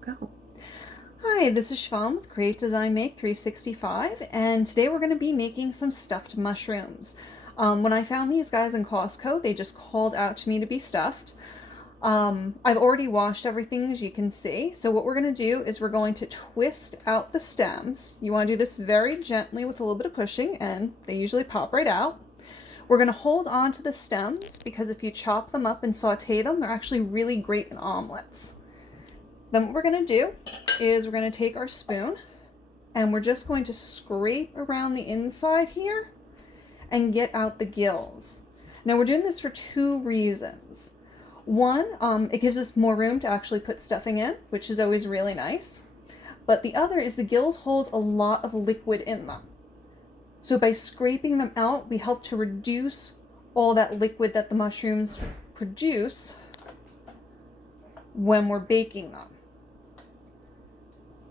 go. Hi, this is Siobhan with Create Design Make 365, and today we're going to be making some stuffed mushrooms. When I found these guys in Costco, they just called out to me to be stuffed. I've already washed everything, as you can see, so what we're going to do is we're going to twist out the stems. You want to do this very gently with a little bit of pushing, and they usually pop right out. We're going to hold on to the stems because if you chop them up and saute them, they're actually really great in omelets. Then what we're going to do is we're going to take our spoon and we're just going to scrape around the inside here and get out the gills. Now we're doing this for two reasons. One, it gives us more room to actually put stuffing in, which is always really nice. But the other is the gills hold a lot of liquid in them. So by scraping them out, we help to reduce all that liquid that the mushrooms produce when we're baking them.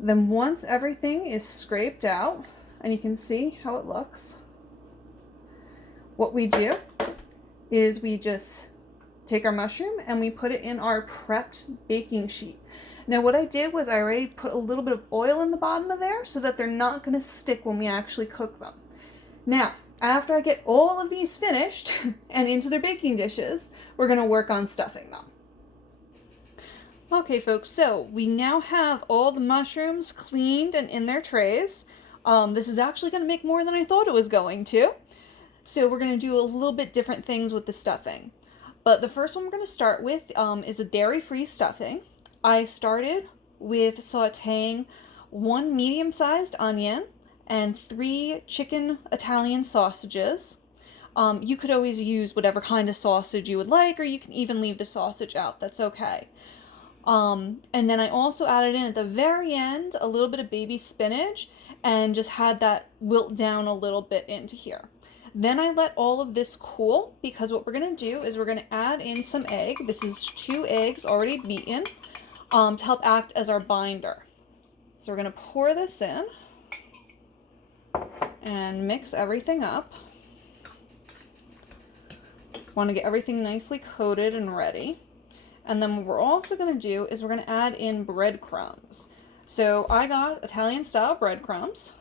Then once everything is scraped out, and you can see how it looks, what we do is we just take our mushroom and we put it in our prepped baking sheet. Now what I did was I already put a little bit of oil in the bottom of there so that they're not going to stick when we actually cook them. Now, after I get all of these finished and into their baking dishes, we're going to work on stuffing them. Okay folks, so we now have all the mushrooms cleaned and in their trays. This is actually going to make more than I thought it was going to. So we're going to do a little bit different things with the stuffing. But the first one we're going to start with is a dairy-free stuffing. I started with sauteing 1 medium-sized onion and 3 chicken Italian sausages. You could always use whatever kind of sausage you would like, or you can even leave the sausage out. That's okay. And then I also added in at the very end a little bit of baby spinach and just had that wilt down a little bit into here. Then I let all of this cool because what we're going to do is we're going to add in some egg. This is 2 eggs already beaten to help act as our binder. So we're going to pour this in and mix everything up. Want to get everything nicely coated and ready. And then what we're also going to do is we're going to add in breadcrumbs. So I got Italian style breadcrumbs.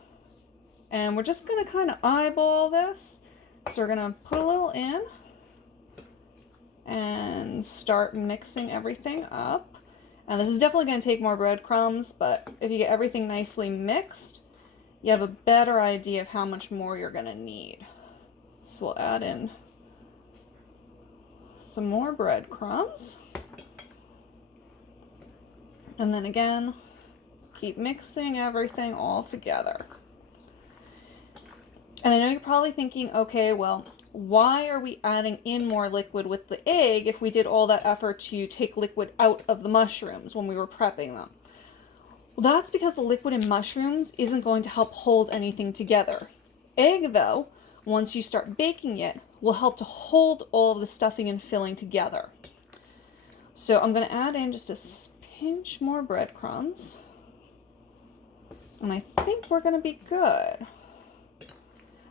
And we're just going to kind of eyeball this. So we're going to put a little in. And start mixing everything up. And this is definitely going to take more breadcrumbs. But if you get everything nicely mixed, you have a better idea of how much more you're going to need. So we'll add in some more breadcrumbs. And then again, keep mixing everything all together. And I know you're probably thinking, okay, well, why are we adding in more liquid with the egg if we did all that effort to take liquid out of the mushrooms when we were prepping them? Well, that's because the liquid in mushrooms isn't going to help hold anything together. Egg, though, once you start baking it, will help to hold all of the stuffing and filling together. So I'm going to add in just a pinch more breadcrumbs. And I think we're going to be good.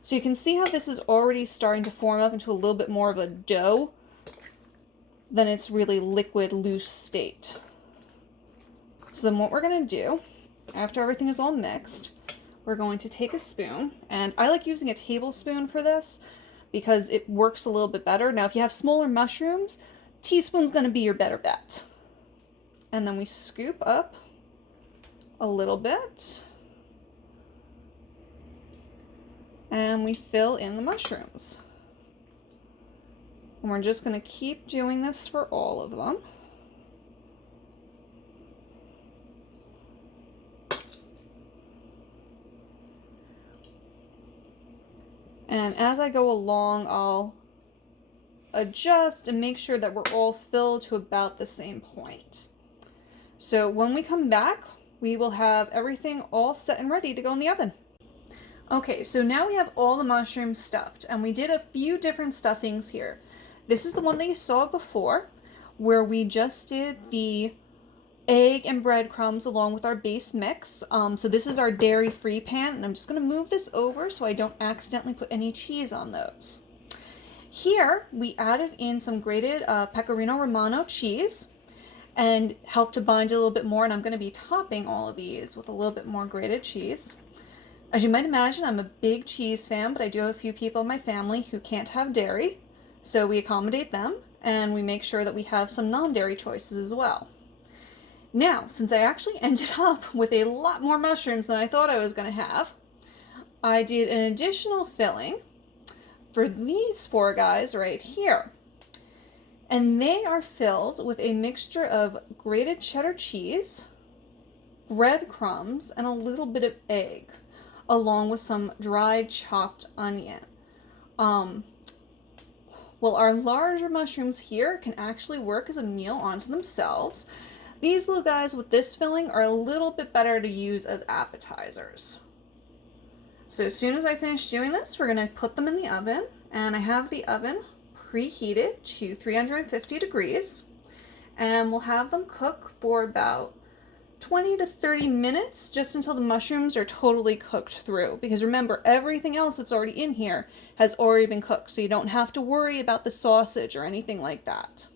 So you can see how this is already starting to form up into a little bit more of a dough than its really liquid, loose state. So then what we're going to do, after everything is all mixed, we're going to take a spoon, and I like using a tablespoon for this because it works a little bit better. Now if you have smaller mushrooms, teaspoon's going to be your better bet. And then we scoop up a little bit. And we fill in the mushrooms. And we're just going to keep doing this for all of them. And as I go along, I'll adjust and make sure that we're all filled to about the same point. So when we come back, we will have everything all set and ready to go in the oven. Okay, so now we have all the mushrooms stuffed, and we did a few different stuffings here. This is the one that you saw before, where we just did the egg and breadcrumbs along with our base mix. So this is our dairy-free pan, and I'm just going to move this over so I don't accidentally put any cheese on those. Here, we added in some grated Pecorino Romano cheese, and help to bind a little bit more. And I'm going to be topping all of these with a little bit more grated cheese. As you might imagine, I'm a big cheese fan, but I do have a few people in my family who can't have dairy, so we accommodate them, and we make sure that we have some non-dairy choices as well. Now, since I actually ended up with a lot more mushrooms than I thought I was going to have, I did an additional filling for these 4 guys right here. And they are filled with a mixture of grated cheddar cheese, breadcrumbs, and a little bit of egg, along with some dried chopped onion. Well, our larger mushrooms here can actually work as a meal onto themselves. These little guys with this filling are a little bit better to use as appetizers. So as soon as I finish doing this, we're going to put them in the oven, and I have the oven preheated to 350 degrees, and we'll have them cook for about 20 to 30 minutes, just until the mushrooms are totally cooked through. Because remember, everything else that's already in here has already been cooked, so you don't have to worry about the sausage or anything like that.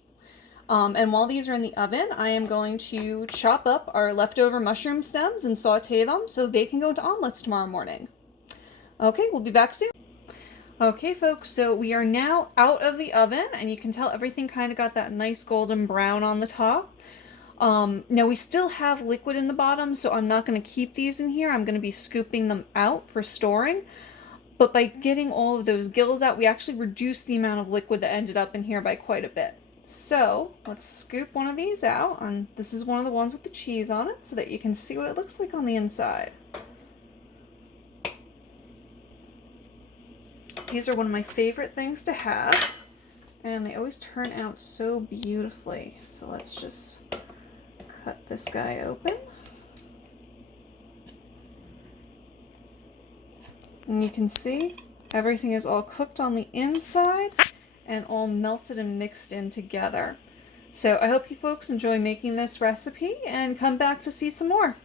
And while these are in the oven, I am going to chop up our leftover mushroom stems and saute them so they can go into omelets tomorrow morning. Okay, we'll be back soon. Okay, folks, so we are now out of the oven, and you can tell everything kind of got that nice golden brown on the top. Now we still have liquid in the bottom, so I'm not going to keep these in here. I'm going to be scooping them out for storing. But by getting all of those gills out, we actually reduced the amount of liquid that ended up in here by quite a bit. So let's scoop one of these out, and this is one of the ones with the cheese on it, so that you can see what it looks like on the inside. These are one of my favorite things to have, and they always turn out so beautifully. So let's just cut this guy open. And you can see everything is all cooked on the inside and all melted and mixed in together. So I hope you folks enjoy making this recipe and come back to see some more.